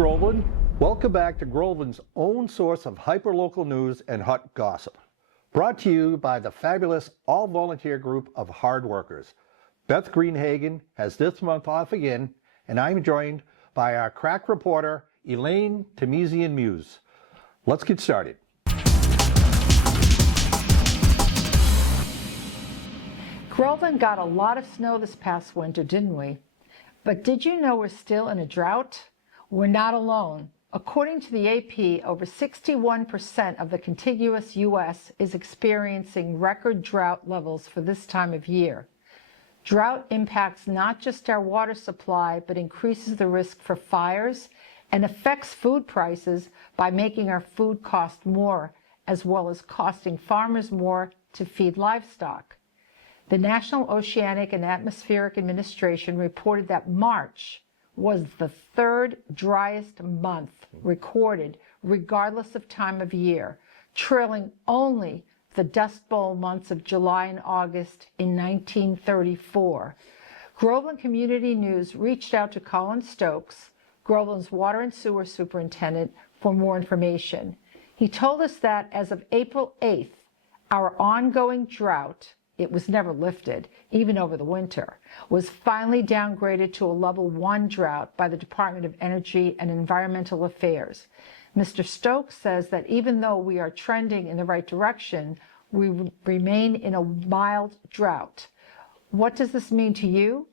Groveland. Welcome back to Groveland's own source of hyperlocal news and hot gossip. Brought to you by the fabulous all-volunteer group of hard workers. Beth Greenhagen has this month off again, and I'm joined by our crack reporter, Elaine Tamizian-Muse. Let's get started. Groveland got a lot of snow this past winter, didn't we? But did you know we're still in a drought? We're not alone. According to the AP, over 61% of the contiguous U.S. is experiencing record drought levels for this time of year. Drought impacts not just our water supply, but increases the risk for fires and affects food prices by making our food cost more, as well as costing farmers more to feed livestock. The National Oceanic and Atmospheric Administration reported that March was the third driest month recorded, regardless of time of year, trailing only the Dust Bowl months of July and August in 1934. Groveland Community News reached out to Colin Stokes, Groveland's Water and Sewer Superintendent, for more information. He told us that as of April 8th, our ongoing drought, it was never lifted, even over the winter, was finally downgraded to a level 1 drought by the Department of Energy and Environmental Affairs. Mr. Stokes says that even though we are trending in the right direction, we remain in a mild drought. What does this mean to you?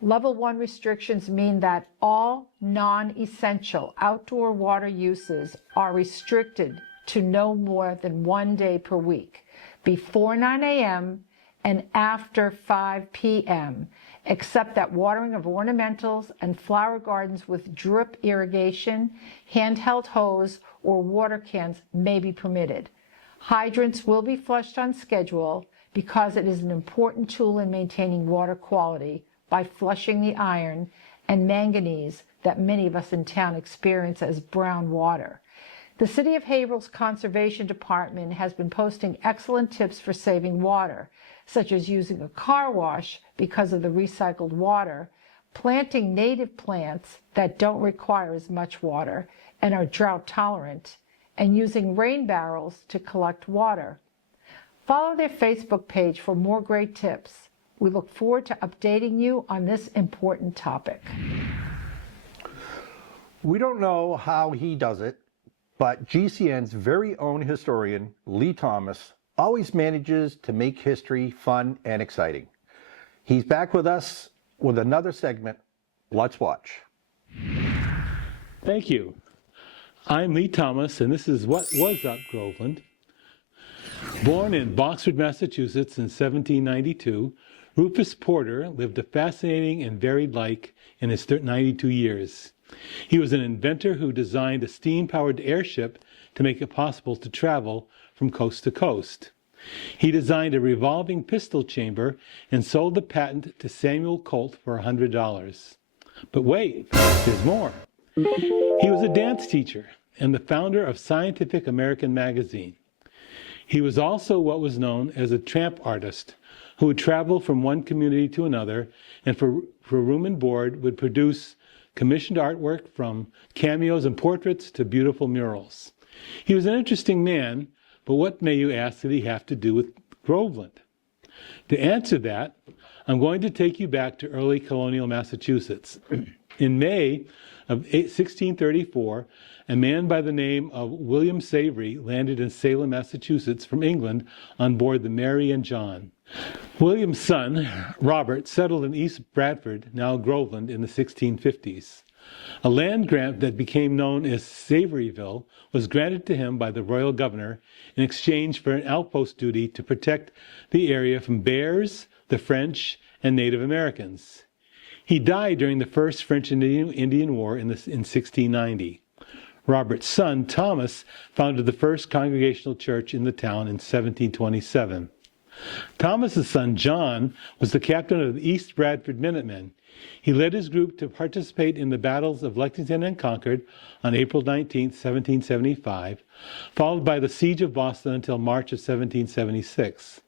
Level 1 restrictions mean that all non-essential outdoor water uses are restricted to no more than 1 day per week, before 9 a.m. and after 5 p.m., except that watering of ornamentals and flower gardens with drip irrigation, handheld hose, or water cans may be permitted. Hydrants will be flushed on schedule because it is an important tool in maintaining water quality by flushing the iron and manganese that many of us in town experience as brown water. The City of Haverhill's Conservation Department has been posting excellent tips for saving water, such as using a car wash because of the recycled water, planting native plants that don't require as much water and are drought tolerant, and using rain barrels to collect water. Follow their Facebook page for more great tips. We look forward to updating you on this important topic. We don't know how he does it, but GCN's very own historian, Lee Thomas, always manages to make history fun and exciting. He's back with us with another segment. Let's watch. Thank you. I'm Lee Thomas, and this is What Was Up Groveland. Born in Boxford, Massachusetts in 1792, Rufus Porter lived a fascinating and varied life in his 92 years. He was an inventor who designed a steam-powered airship to make it possible to travel from coast to coast. He designed a revolving pistol chamber and sold the patent to Samuel Colt for $100. But wait, there's more. He was a dance teacher and the founder of Scientific American magazine. He was also what was known as a tramp artist, who would travel from one community to another and for room and board would produce commissioned artwork from cameos and portraits to beautiful murals. He was an interesting man, but what, may you ask, did he have to do with Groveland? To answer that, I'm going to take you back to early colonial Massachusetts. In May of 1634, a man by the name of William Savory landed in Salem, Massachusetts from England on board the Mary and John. William's son, Robert, settled in East Bradford, now Groveland, in the 1650s. A land grant that became known as Savoryville was granted to him by the royal governor in exchange for an outpost duty to protect the area from bears, the French, and Native Americans. He died during the First French-Indian War in 1690. Robert's son, Thomas, founded the first Congregational church in the town in 1727. Thomas's son, John, was the captain of the East Bradford Minutemen. He led his group to participate in the battles of Lexington and Concord on April 19, 1775, followed by the siege of Boston until March of 1776.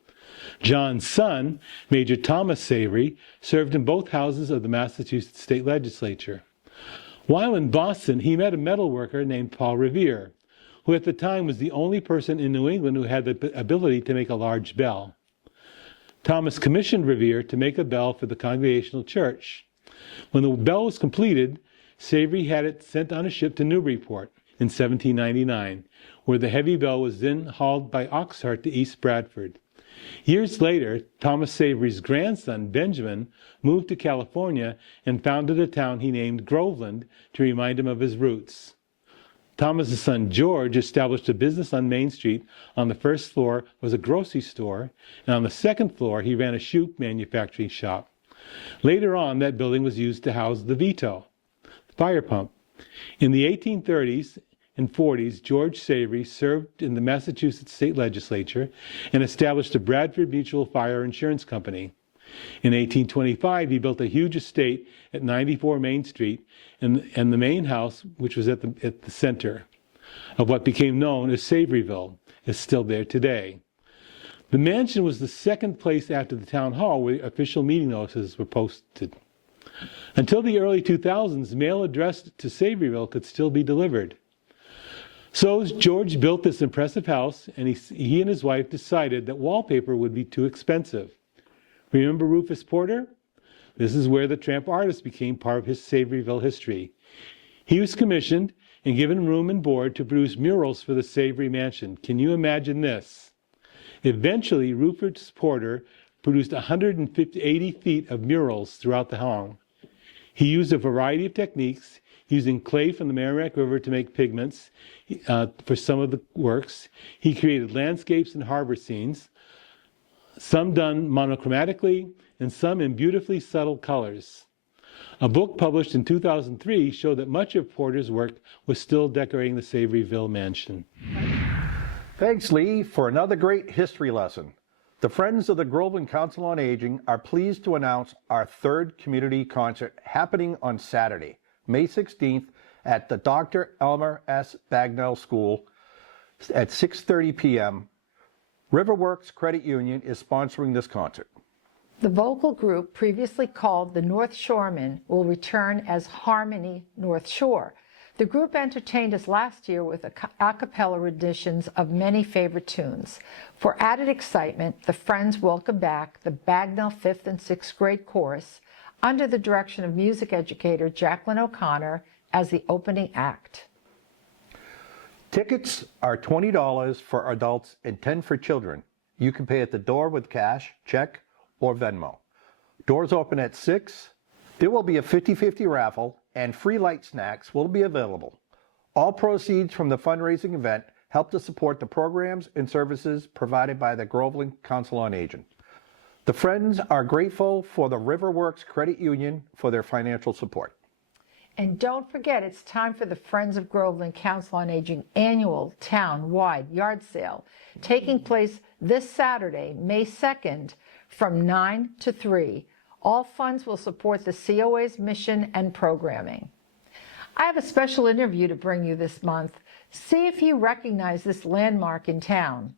John's son, Major Thomas Savory, served in both houses of the Massachusetts state legislature. While in Boston, he met a metal worker named Paul Revere, who at the time was the only person in New England who had the ability to make a large bell. Thomas commissioned Revere to make a bell for the Congregational Church. When the bell was completed, Savory had it sent on a ship to Newburyport in 1799, where the heavy bell was then hauled by ox cart to East Bradford. Years later, Thomas Savory's grandson, Benjamin, moved to California and founded a town he named Groveland to remind him of his roots. Thomas's son, George, established a business on Main Street. On the first floor was a grocery store, and on the second floor he ran a shoe manufacturing shop. Later on, that building was used to house the Vito, the fire pump. In the 1830s and 40s, George Savory served in the Massachusetts State Legislature and established the Bradford Mutual Fire Insurance Company. In 1825, he built a huge estate at 94 Main Street, and the main house, which was at the center of what became known as Savoryville, is still there today. The mansion was the second place after the town hall where official meeting notices were posted. Until the early 2000s, mail addressed to Savoryville could still be delivered. So George built this impressive house, and he and his wife decided that wallpaper would be too expensive. Remember Rufus Porter? This is where the tramp artist became part of his Savoryville history. He was commissioned and given room and board to produce murals for the Savory mansion. Can you imagine this? Eventually, Rufus Porter produced 180 feet of murals throughout the home. He used a variety of techniques, using clay from the Merrimack River to make pigments for some of the works. He created landscapes and harbor scenes, some done monochromatically and some in beautifully subtle colors. A book published in 2003 showed that much of Porter's work was still decorating the Savoryville mansion. Thanks, Lee, for another great history lesson. The Friends of the Groveland Council on Aging are pleased to announce our third community concert happening on Saturday, May 16th at the Dr. Elmer S. Bagnell School at 6:30 p.m. Riverworks Credit Union is sponsoring this concert. The vocal group, previously called the North Shoremen, will return as Harmony North Shore. The group entertained us last year with a cappella renditions of many favorite tunes. For added excitement, the Friends welcome back the Bagnell 5th and 6th grade chorus under the direction of music educator Jacqueline O'Connor as the opening act. Tickets are $20 for adults and $10 for children. You can pay at the door with cash, check, or Venmo. Doors open at 6. There will be a 50-50 raffle and free light snacks will be available. All proceeds from the fundraising event help to support the programs and services provided by the Groveland Council on Aging. The Friends are grateful for the Riverworks Credit Union for their financial support. And don't forget, it's time for the Friends of Groveland Council on Aging annual town-wide yard sale, taking place this Saturday, May 2nd, from 9 to 3. All funds will support the COA's mission and programming. I have a special interview to bring you this month. See if you recognize this landmark in town.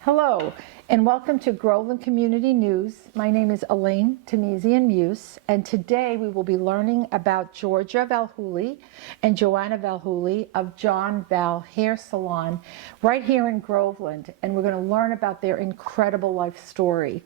Hello, and welcome to Groveland Community News. My name is Elaine Tunisian-Muse, and today we will be learning about Georgia Valhooley and Joanna Valhooley of John Val Hair Salon right here in Groveland, and we're going to learn about their incredible life story.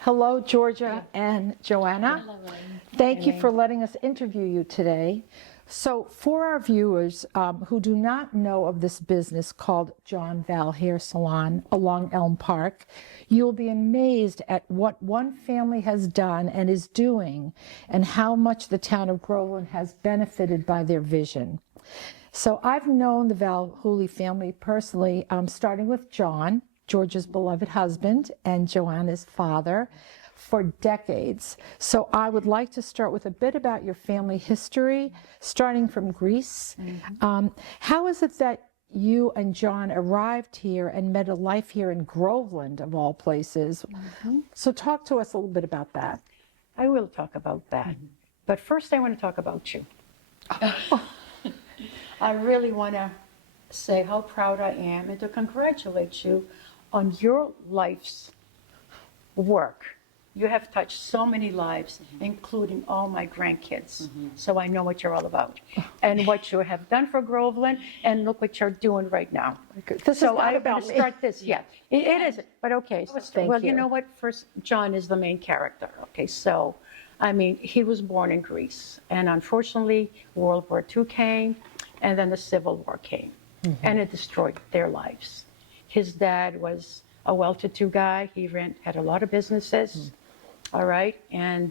Hello, Georgia and Joanna. Hello, Elaine. Thank you for letting us interview you today. So for our viewers who do not know of this business called John Val Hair Salon along Elm Park, you will be amazed at what one family has done and is doing and how much the town of Groveland has benefited by their vision. So I've known the Valhooley family personally, starting with John, George's beloved husband, and Joanna's father, for decades. So I would like to start with a bit about your family history, starting from Greece. How is it that you and John arrived here and met a life here in Groveland, of all places? So talk to us a little bit about that. I will talk about that. But first I want to talk about you. I really want to say how proud I am and to congratulate you on your life's work. you have touched so many lives, including all my grandkids. So I know what you're all about and what you have done for Groveland, and look what you're doing right now. This is So not I'm about going to me. start this. Yeah, it isn't. But okay. Thank well, you you. know what? First, John is the main character. Okay, so I mean, he was born in Greece, and unfortunately, World War II came, and then the Civil War came, and it destroyed their lives. His dad was a well-to-do guy. He had a lot of businesses. All right, and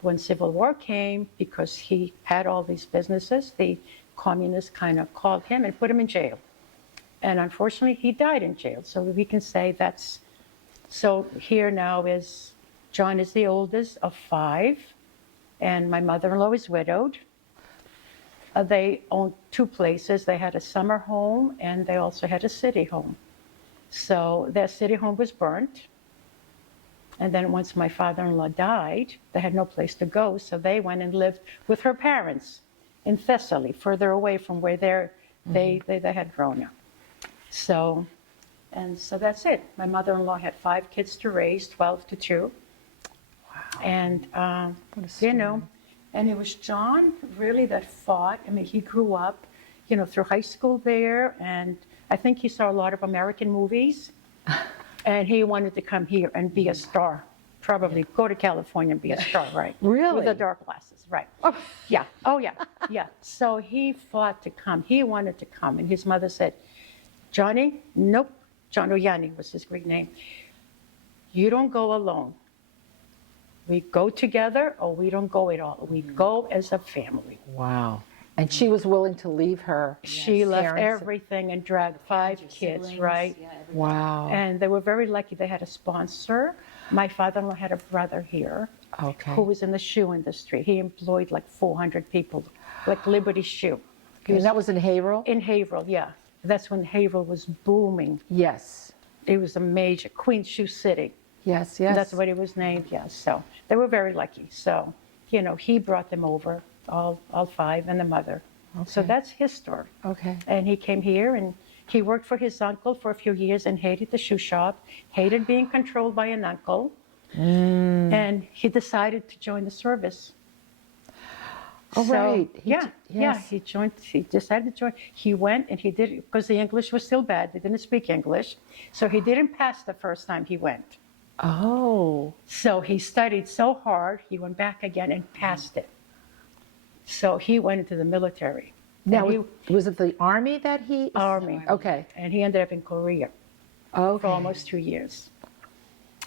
when Civil War came, because he had all these businesses, the communists kind of called him and put him in jail. And unfortunately, he died in jail. So we can say that's, so here now is, John is the oldest of 5, and my mother-in-law is widowed. They owned 2 places. They had a summer home, and they also had a city home. So their city home was burnt. And then once my father-in-law died, they had no place to go, so they went and lived with her parents in Thessaly, further away from where they had grown up. So that's it. My mother-in-law had 5 kids to raise, 12 to 2. Wow. And, you know, and it was John really that fought. I mean, he grew up, you know, through high school there, and I think he saw a lot of American movies. And he wanted to come here and be a star, probably go to California and be a star, right? Really? With the dark glasses, right. Oh. Yeah, oh yeah, yeah. So he fought to come. He wanted to come. And his mother said, Johnny, nope. John Oyani was his Greek name. You don't go alone. We go together or we don't go at all. We go as a family. Wow. And she was willing to leave her. She left parents. everything and dragged 5 kids, siblings, right? yeah, everything. Wow. And they were very lucky they had a sponsor. My father-in-law had a brother here Okay. who was in the shoe industry. He employed like 400 people, like Liberty Shoe. And that was in Haverhill? In Haverhill, yeah. That's when Haverhill was booming. Yes. It was a major, Queen's Shoe City. Yes, yes. That's what it was named, yes. So they were very lucky. So, you know, he brought them over, all 5, and the mother. So Okay. that's his story. Okay. And he came here and he worked for his uncle for a few years and hated the shoe shop, hated being controlled by an uncle. And he decided to join the service. Oh, right. He joined, he decided to join. He went and he did it because the English was still bad. They didn't speak English. So he didn't pass the first time he went. Oh. So he studied so hard, he went back again and passed it. So he went into the military. Now, And was it the Army that he? Army. Okay. And he ended up in Korea Okay. for almost 2 years.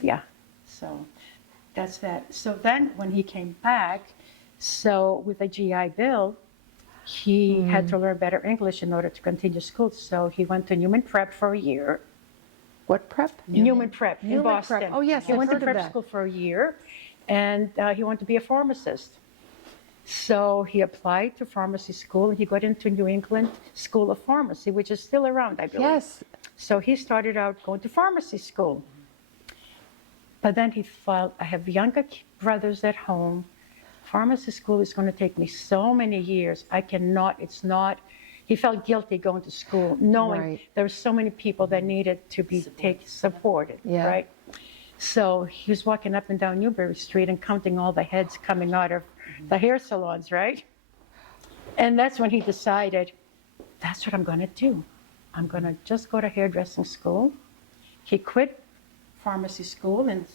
Yeah. So that's that. So then when he came back, so with the GI Bill, he had to learn better English in order to continue school. So he went to Newman Prep for a year. What prep? Newman Prep in Newman Boston. Prep. Oh, yes, He I've went to heard of prep that. school for a year, and he wanted to be a pharmacist. So he applied to pharmacy school, and he got into New England School of Pharmacy, which is still around, I believe. Yes. So he started out going to pharmacy school. But then he felt, I have younger brothers at home. Pharmacy school is going to take me so many years. I cannot, it's not. He felt guilty going to school, knowing Right. there were so many people that needed to be supported, Yeah. right? So he was walking up and down Newbury Street and counting all the heads coming out of the hair salons, right? And that's when he decided, that's what I'm going to do. I'm going to just go to hairdressing school. He quit pharmacy school, and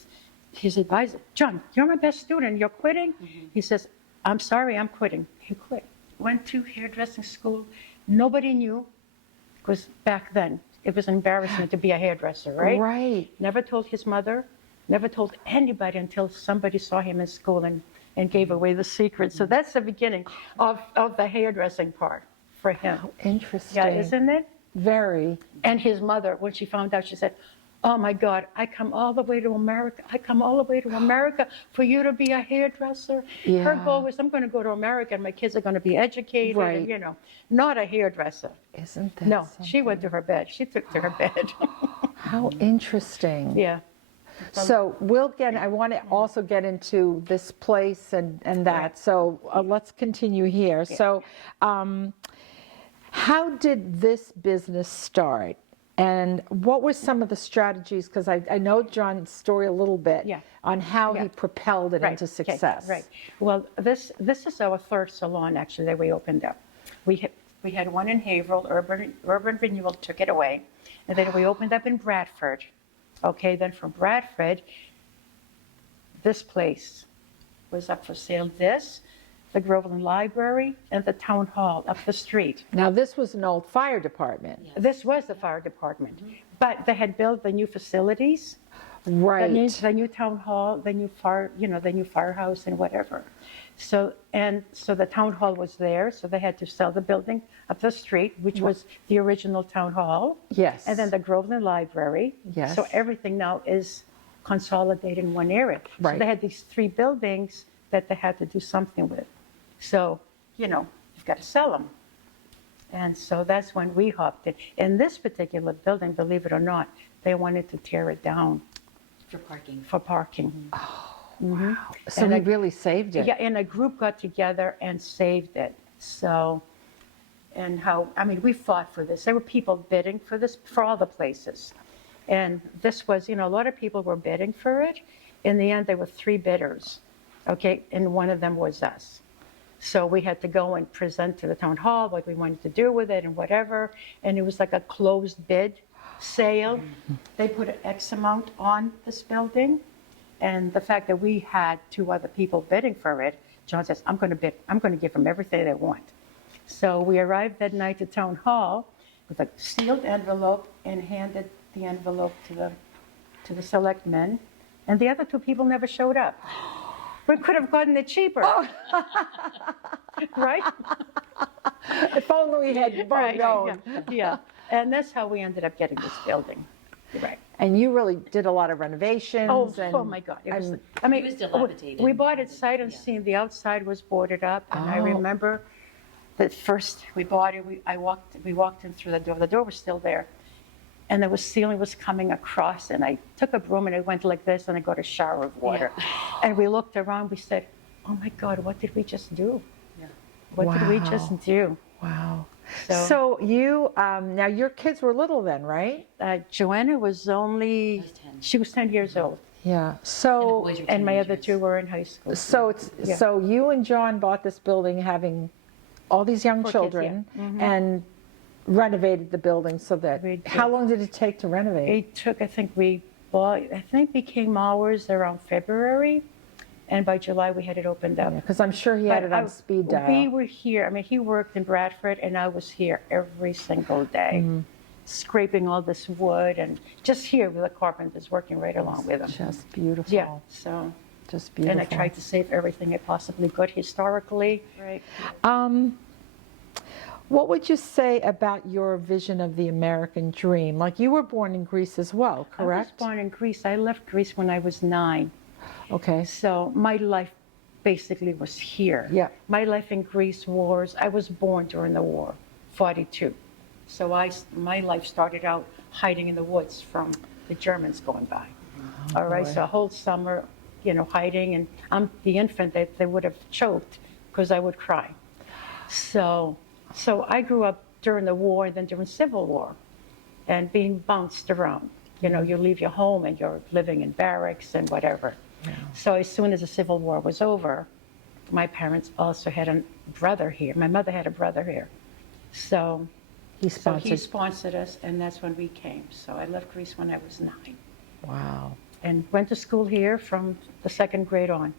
his advisor, John, you're my best student. You're quitting? He says, I'm sorry, I'm quitting. He quit. Went to hairdressing school. Nobody knew, because back then it was embarrassing to be a hairdresser, right? Right. Never told his mother, never told anybody until somebody saw him in school and gave away the secret. So that's the beginning of the hairdressing part for him. Interesting. Yeah, isn't it? Very. And his mother, when she found out, she said, oh my God, I come all the way to America. I come all the way to America for you to be a hairdresser. Her Yeah. goal was, I'm going to go to America and my kids are going to be educated, Right. and, you know, not a hairdresser. Isn't that No, she something? went to her bed. She took to her bed. How interesting. Yeah. So I want to also get into this place and that. So let's continue here. So how did this business start? And what were some of the strategies? Because I know John's story a little bit Yeah. on how Yeah. he propelled it into okay, success. Right. Well, this is our third salon actually that we opened up. We had one in Haverhill. Urban Renewal took it away, and then we opened up in Bradford. Okay, then from Bradford, this place was up for sale. The Groveland Library, and the Town Hall up the street. Now, this was an old fire department. This was the fire department, but they had built the new facilities. Right. The new town hall, the new the new firehouse and whatever. So the town hall was there, so they had to sell the building up the street, which was the original town hall. Yes. And then the Groveland Library. Yes. So everything now is consolidated in one area. Right. So they had these 3 buildings that they had to do something with. So, you've got to sell them. And so that's when we hopped in. In this particular building, believe it or not, they wanted to tear it down. For parking. For parking. Wow. So And he I- really saved it. Yeah, and a group got together and saved it. So, we fought for this. There were people bidding for this, for all the places. And this was, a lot of people were bidding for it. In the end, there were 3 bidders, okay? And one of them was us. So we had to go and present to the town hall what we wanted to do with it and whatever. And it was like a closed bid sale. They put an X amount on this building. And the fact that we had 2 other people bidding for it, John says, I'm going to bid. I'm going to give them everything they want. So we arrived that night at town hall with a sealed envelope and handed the envelope to the selectmen. And the other 2 people never showed up. We could have gotten it cheaper. Right? If only we had Right, known. yeah. And that's how we ended up getting this building. Right. And you really did a lot of renovations. Oh my God. It was, It was dilapidated. we bought it sight unseen. The outside was boarded up. And I remember that first we bought it, we walked in through the door. The door was still there. And the ceiling was coming across. And I took a broom and I went like this and I got a shower of water. And we looked around, we said, oh my God, what did we just do? Yeah. What did we Wow. just do? Wow. So- So you, now your kids were little then, right? Joanna was only, I was 10. she was 10 years old. Yeah. And the So, boys were And my other teenagers. 2 were in high school. Yeah. so you and John bought this building having all these young 4 kids, children and renovated the building so that, We did. how long did it take to renovate? It took, I think became ours around February. And by July, we had it opened up. Because I'm sure he had it on speed dial. We were here, he worked in Bradford and I was here every single day, scraping all this wood and just here with the carpenters working right along with them. Just beautiful. Yeah, so, Just beautiful. and I tried to save everything I possibly could historically. Right. What would you say about your vision of the American dream? Like you were born in Greece as well, I was correct? born in Greece. I left Greece when I was 9. Okay. So my life basically was here. Yeah. My life in Greece I was born during the war, 42. So my life started out hiding in the woods from the Germans going by. All right, boy. so a whole summer, hiding, and I'm the infant that they would have choked because I would cry. So I grew up during the war and then during Civil War and being bounced around. You leave your home and you're living in barracks and whatever. So as soon as the Civil War was over, my parents also had a brother here. My mother had a brother here. So He he sponsored. sponsored us, and that's when we came. So I left Greece when I was 9 Wow. and went to school here from the 2nd grade on.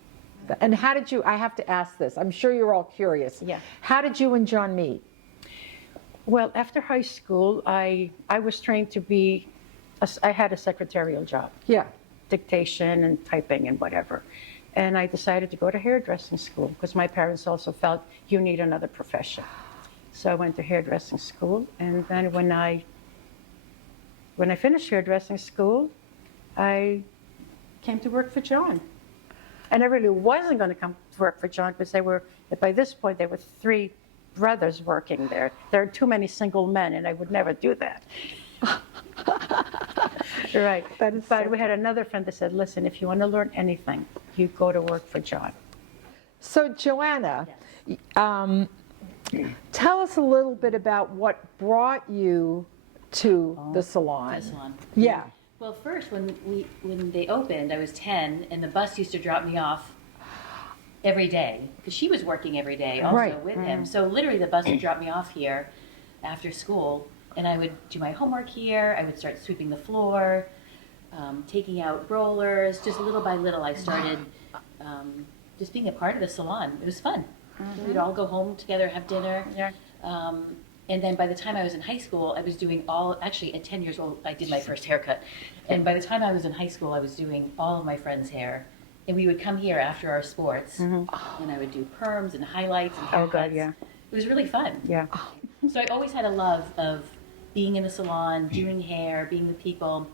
And how did you, I have to ask this, I'm sure you're all curious. Yeah. How did you and John meet? Well, after high school, I was trained to be, I had a secretarial job. Yeah. Dictation and typing and whatever. And I decided to go to hairdressing school because my parents also felt you need another profession. So I went to hairdressing school, and then when I finished hairdressing school, I came to work for John. And I really wasn't going to come to work for John because by this point there were 3 brothers working there. There are too many single men, and I would never do that. Right. That is But so we had another friend that said, listen, if you want to learn anything, you go to work for John. So Joanna, tell us a little bit about what brought you to the salon? The salon. Yeah. Well, first, when they opened, I was 10, and the bus used to drop me off every day because she was working every day also Right. with him. So literally, the bus would drop me off here after school, and I would do my homework here. I would start sweeping the floor, taking out rollers. Just little by little, I started just being a part of the salon. It was fun. We'd all go home together, have dinner. Yeah. And then by the time I was in high school, I was doing actually at 10 years old, I did my first haircut. And by the time I was in high school, I was doing all of my friends' hair. And we would come here after our sports, and I would do perms and highlights and haircuts. Oh, God, yeah. It was really fun. Yeah. So I always had a love of being in the salon, doing hair, being with people.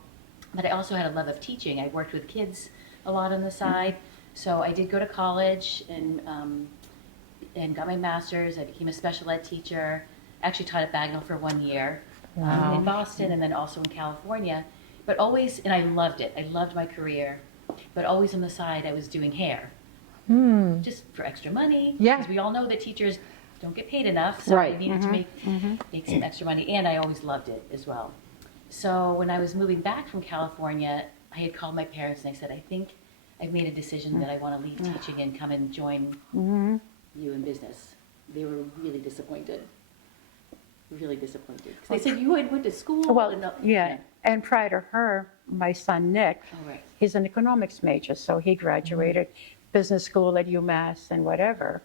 But I also had a love of teaching. I worked with kids a lot on the side. So I did go to college and got my master's. I became a special ed teacher. Actually taught at Bagnell for 1 year in Boston and then also in California. But always, and I loved it. I loved my career. But always on the side, I was doing hair. Just for extra money. Yeah. Because we all know that teachers don't get paid enough. So Right. I needed to make some extra money. And I always loved it as well. So when I was moving back from California, I had called my parents and I said, I think I've made a decision that I want to leave teaching and come and join you in business. They were really disappointed. Really disappointed. 'Cause they said, you had went to school. Well, and, yeah. And prior to her, my son Nick, Oh, right. he's an economics major, so he graduated business school at UMass and whatever.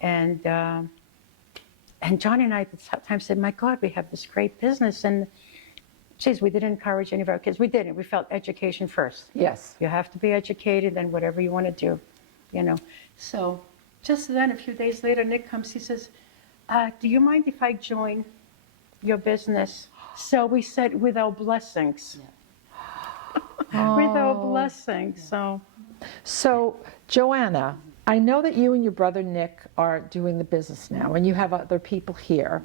And John and I sometimes said, my God, we have this great business. And geez, we didn't encourage any of our kids. We didn't. We felt education first. Yes. You have to be educated and whatever you want to do, you know. So just then, a few days later, Nick comes, he says, do you mind if I join your business? So we said, with our blessings. With our blessings, so. So, Joanna, I know that you and your brother Nick are doing the business now, and you have other people here.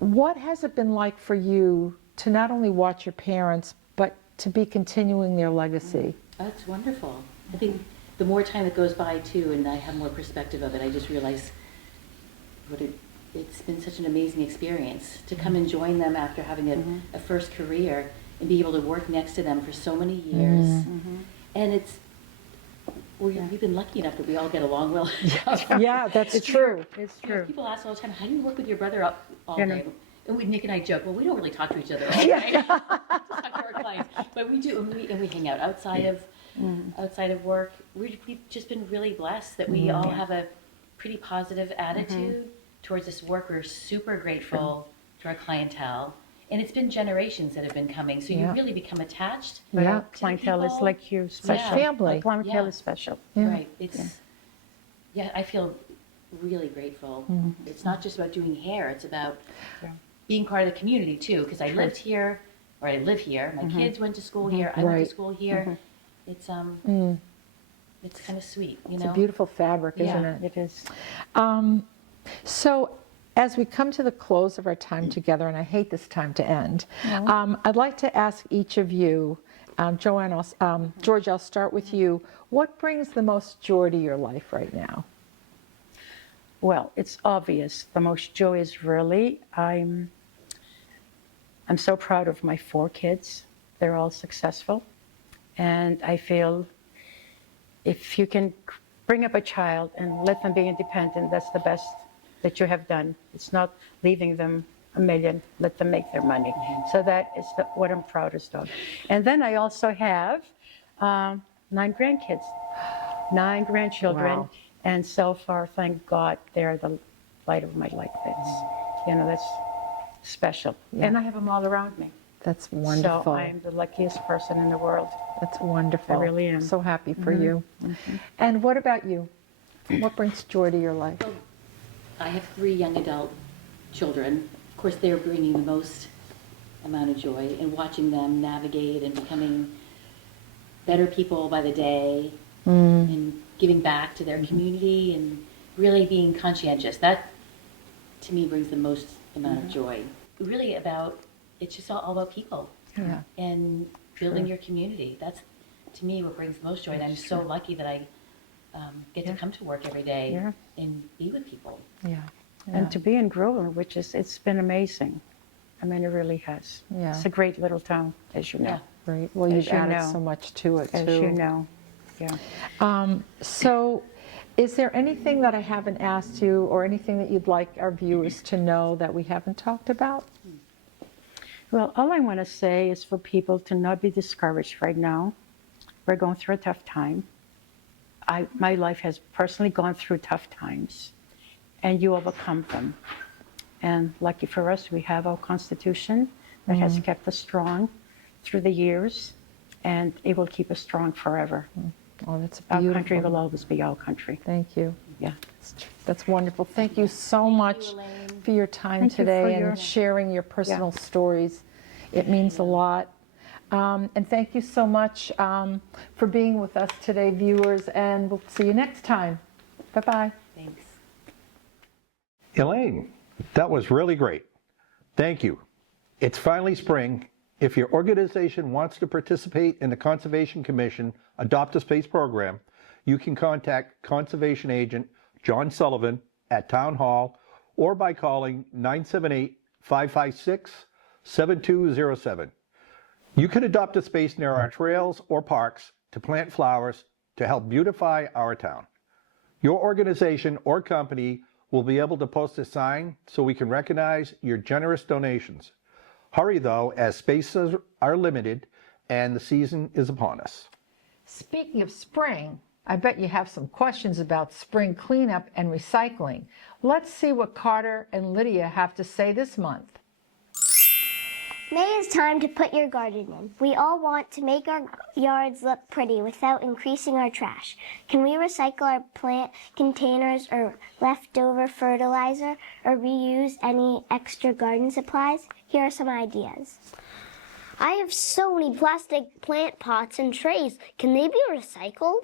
What has it been like for you to not only watch your parents, but to be continuing their legacy? That's wonderful. I think the more time that goes by too, and I have more perspective of it, I just realize it's been such an amazing experience to come and join them after having a first career and be able to work next to them for so many years. And we've been lucky enough that we all get along well. Yeah, that's true. It's You know, true. people ask all the time, how do you work with your brother all You know. day? And Nick and I joke, well, we don't really talk to each other all day. Just talk to our clients. But we do, and we hang out outside of work. We've just been really blessed that we all have a pretty positive attitude towards this work. We're super grateful to our clientele. And it's been generations that have been coming, so you really become attached. But Yeah. our clientele is people. like you, special. family. Our clientele Yeah. is special. Right. I feel really grateful. It's not just about doing hair, it's about being part of the community too, because I lived here, or I live here, my kids went to school here, I went Right. to school here. It's it's kind of sweet, you It's know? a beautiful fabric, isn't Yeah. it? It is. So, as we come to the close of our time together, and I hate this time to end, I'd like to ask each of you, Joanne, George, I'll start with you. What brings the most joy to your life right now? Well, it's obvious. The most joy is really, I'm so proud of my 4 kids. They're all successful. And I feel if you can bring up a child and let them be independent, that's the best that you have done. It's not leaving them a million, let them make their money. So that is what I'm proudest of. And then I also have 9 grandkids, 9 grandchildren. Wow. And so far, thank God, they're the light of my life. That's special. Yeah. And I have them all around me. That's wonderful. So I am the luckiest person in the world. That's wonderful. I really am. So happy for you. And what about you? What brings joy to your life? I have 3 young adult children. Of course, they're bringing the most amount of joy, and watching them navigate and becoming better people by the day, and giving back to their community, and really being conscientious. That, to me, brings the most amount of joy. Really it's just all about people. Yeah. And building your community. That's, to me, what brings the most joy. And I'm so lucky that I get to come to work every day and be with people. Yeah. And to be in Groveland, it's been amazing. I mean, it really has. Yeah. It's a great little town, as you know. Yeah. Great. Well, As you've you added know. so much to it, As too. you know, yeah. So, is there anything that I haven't asked you or anything that you'd like our viewers to know that we haven't talked about? Well, all I want to say is for people to not be discouraged right now. We're going through a tough time. My life has personally gone through tough times, and you overcome them. And lucky for us, we have our Constitution that has kept us strong through the years, and it will keep us strong forever. Oh, that's Our beautiful. country will always be our country. Thank you. Yeah. That's wonderful. Thank you so much Elaine. for your time Thank you today for and your- sharing your personal stories. It means a lot. And thank you so much for being with us today, viewers, and we'll see you next time. Bye-bye. Thanks. Elaine, that was really great. Thank you. It's finally spring. If your organization wants to participate in the Conservation Commission Adopt a Space program, you can contact Conservation Agent John Sullivan at Town Hall or by calling 978-556-7207. You can adopt a space near our trails or parks to plant flowers to help beautify our town. Your organization or company will be able to post a sign so we can recognize your generous donations. Hurry though, as spaces are limited and the season is upon us. Speaking of spring, I bet you have some questions about spring cleanup and recycling. Let's see what Carter and Lydia have to say this month. May is time to put your garden in. We all want to make our yards look pretty without increasing our trash. Can we recycle our plant containers or leftover fertilizer or reuse any extra garden supplies? Here are some ideas. I have so many plastic plant pots and trays. Can they be recycled?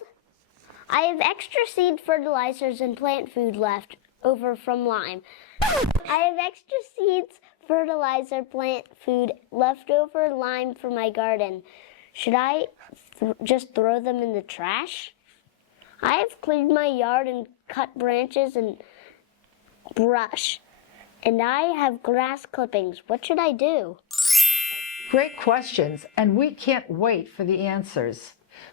I have extra seed fertilizers and plant food left over from lime. I have extra seeds, fertilizer, plant food, leftover lime for my garden. Should I just throw them in the trash? I have cleaned my yard and cut branches and brush. And I have grass clippings. What should I do? Great questions, and we can't wait for the answers.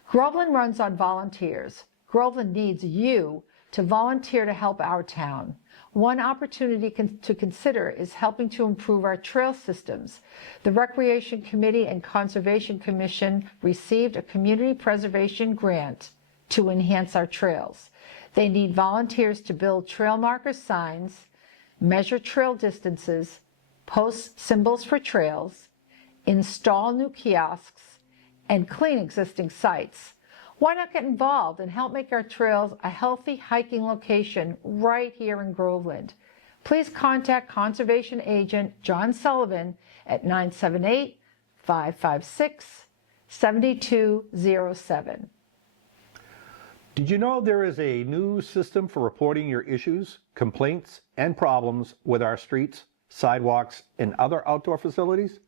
Groveland runs on volunteers. Groveland needs you to volunteer to help our town. One opportunity to consider is helping to improve our trail systems. The Recreation Committee and Conservation Commission received a community preservation grant to enhance our trails. They need volunteers to build trail marker signs, measure trail distances, post symbols for trails, install new kiosks, and clean existing sites. Why not get involved and help make our trails a healthy hiking location right here in Groveland? Please contact Conservation Agent John Sullivan at 978-556-7207. Did you know there is a new system for reporting your issues, complaints, and problems with our streets, sidewalks, and other outdoor facilities?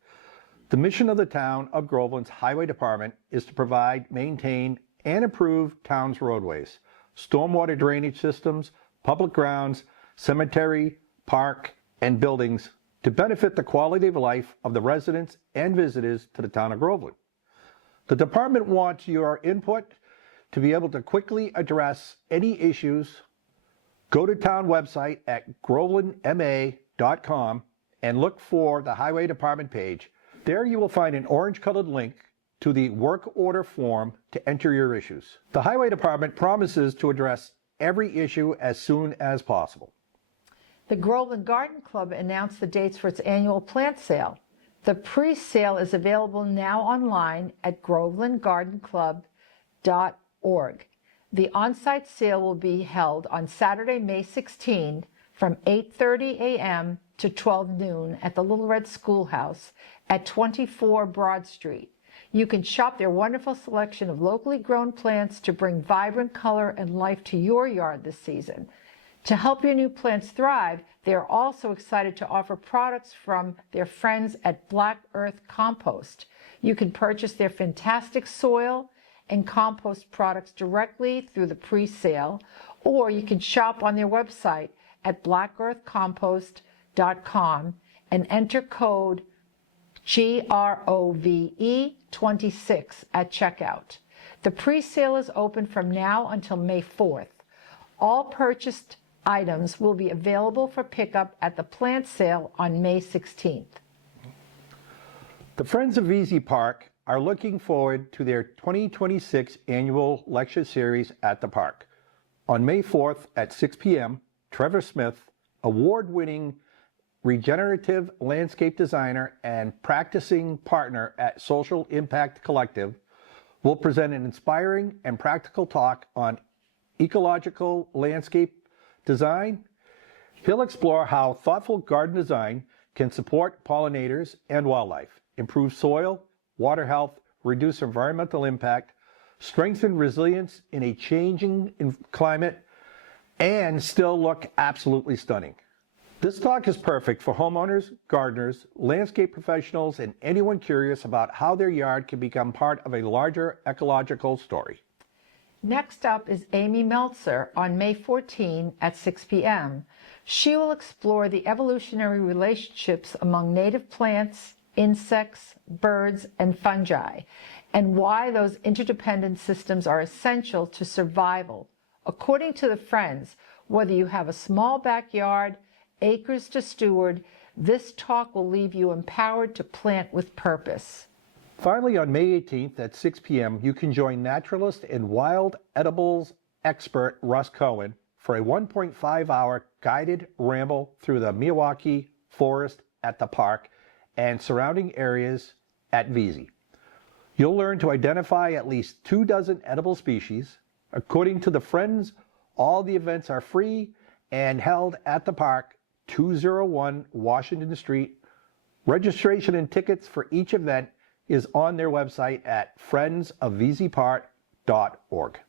The mission of the town of Groveland's Highway Department is to provide, maintain, and improve town's roadways, stormwater drainage systems, public grounds, cemetery, park, and buildings to benefit the quality of life of the residents and visitors to the town of Groveland. The department wants your input to be able to quickly address any issues. Go to town website at grovelandma.com and look for the Highway Department page. There you will find an orange-colored link to the work order form to enter your issues. The Highway Department promises to address every issue as soon as possible. The Groveland Garden Club announced the dates for its annual plant sale. The pre-sale is available now online at grovelandgardenclub.org. The on-site sale will be held on Saturday, May 16 from 8:30 a.m. to 12 noon at the Little Red Schoolhouse at 24 Broad Street. You can shop their wonderful selection of locally grown plants to bring vibrant color and life to your yard this season. To help your new plants thrive, they are also excited to offer products from their friends at Black Earth Compost. You can purchase their fantastic soil and compost products directly through the pre-sale, or you can shop on their website at blackearthcompost.com and enter code GROVE26 at checkout. The pre-sale is open from now until May 4th. All purchased items will be available for pickup at the plant sale on May 16th. The Friends of VZ Park are looking forward to their 2026 annual lecture series at the park. On May 4th at 6 p.m., Trevor Smith, award-winning regenerative landscape designer and practicing partner at Social Impact Collective, will present an inspiring and practical talk on ecological landscape design. He'll explore how thoughtful garden design can support pollinators and wildlife, improve soil, water health, reduce environmental impact, strengthen resilience in a changing climate, and still look absolutely stunning. This talk is perfect for homeowners, gardeners, landscape professionals, and anyone curious about how their yard can become part of a larger ecological story. Next up is Amy Meltzer on May 14 at 6 p.m. She will explore the evolutionary relationships among native plants, insects, birds, and fungi, and why those interdependent systems are essential to survival. According to the Friends, whether you have a small backyard, acres to steward, this talk will leave you empowered to plant with purpose. Finally, on May 18th at 6 p.m., you can join naturalist and wild edibles expert Russ Cohen for a 1.5-hour guided ramble through the Milwaukee forest at the park and surrounding areas at VZ. You'll learn to identify at least 24 edible species. According to the Friends, all the events are free and held at the park, 201 Washington Street. Registration and tickets for each event is on their website at friendsofvzpark.org.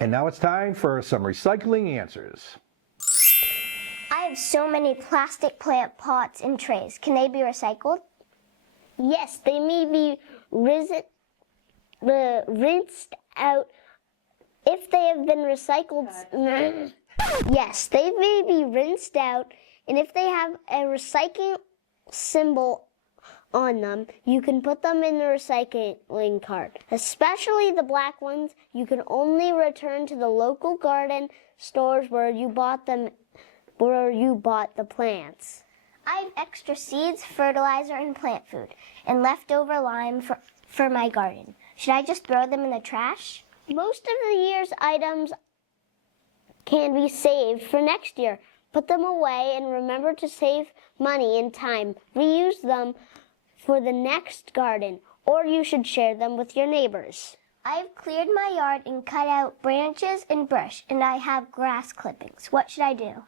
And now it's time for some recycling answers. I have so many plastic plant pots and trays. Can they be recycled? Yes, they may be rinsed out if they have been recycled. Yes, they may be rinsed out, and if they have a recycling symbol on them, you can put them in the recycling cart. Especially the black ones, you can only return to the local garden stores where you bought the plants. I have extra seeds, fertilizer, and plant food, and leftover lime for my garden. Should I just throw them in the trash? Most of the year's items can be saved for next year. Put them away and remember to save money and time. Reuse them for the next garden, or you should share them with your neighbors. I've cleared my yard and cut out branches and brush, and I have grass clippings. What should I do?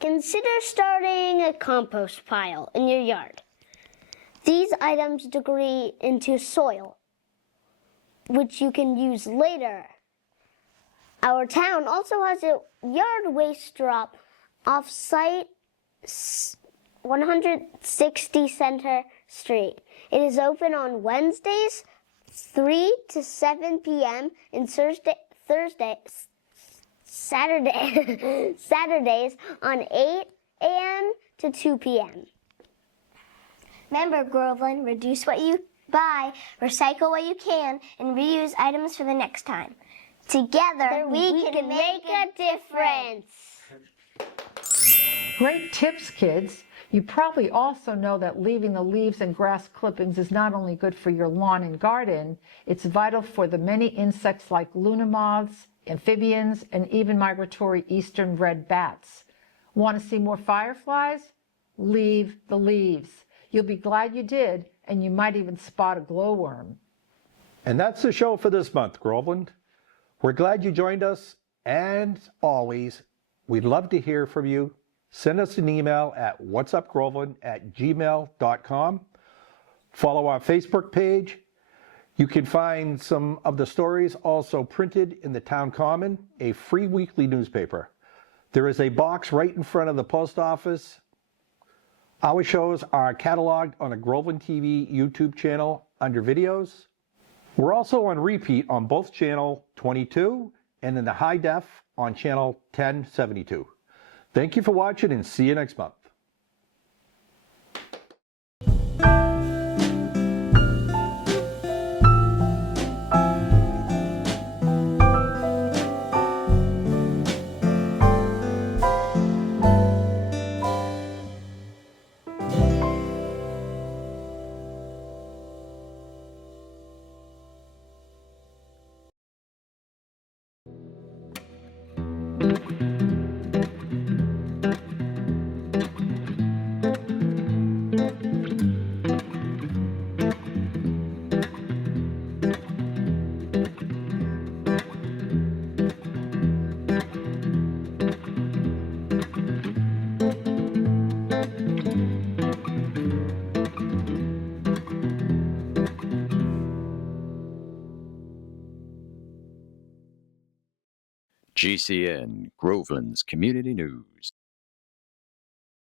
Consider starting a compost pile in your yard. These items degrade into soil, which you can use later. Our town also has a yard waste drop off-site 160 Center Street. It is open on Wednesdays, 3 to 7 p.m. and Saturdays on 8 a.m. to 2 p.m. Remember, Groveland, reduce what you buy, recycle what you can, and reuse items for the next time. Together, we can make a difference. Great tips, kids. You probably also know that leaving the leaves and grass clippings is not only good for your lawn and garden, it's vital for the many insects like luna moths, amphibians, and even migratory eastern red bats. Want to see more fireflies? Leave the leaves. You'll be glad you did, and you might even spot a glowworm. And that's the show for this month, Groveland. We're glad you joined us, and always, we'd love to hear from you. Send us an email at whatsupgroveland@gmail.com. Follow our Facebook page. You can find some of the stories also printed in the Town Common, a free weekly newspaper. There is a box right in front of the post office. Our shows are cataloged on the Groveland TV YouTube channel under videos. We're also on repeat on both channel 22 and in the high def on channel 1072. Thank you for watching and see you next month. GCN, Groveland's Community News.